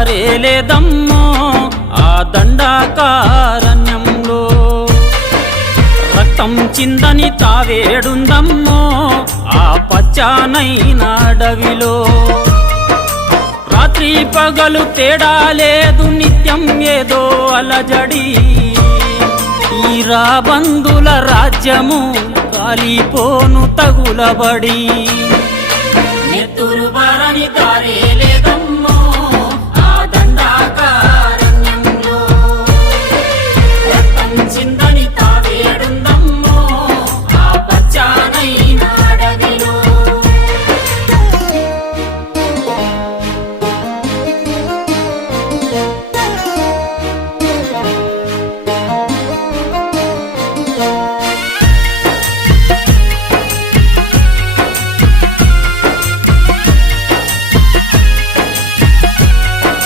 దారే లేదమ్మో ఆ దండకారణ్యంలో. రక్తం చిందని తావేడుందమ్మో ఆ పచ్చానైన అడవిలో. రాత్రి పగలు తేడా లేదు నిత్యం ఏదో అలజడి. ఈ రాబందుల రాజ్యము కాలిపోను తగులబడి. నెత్తురు బారని దారే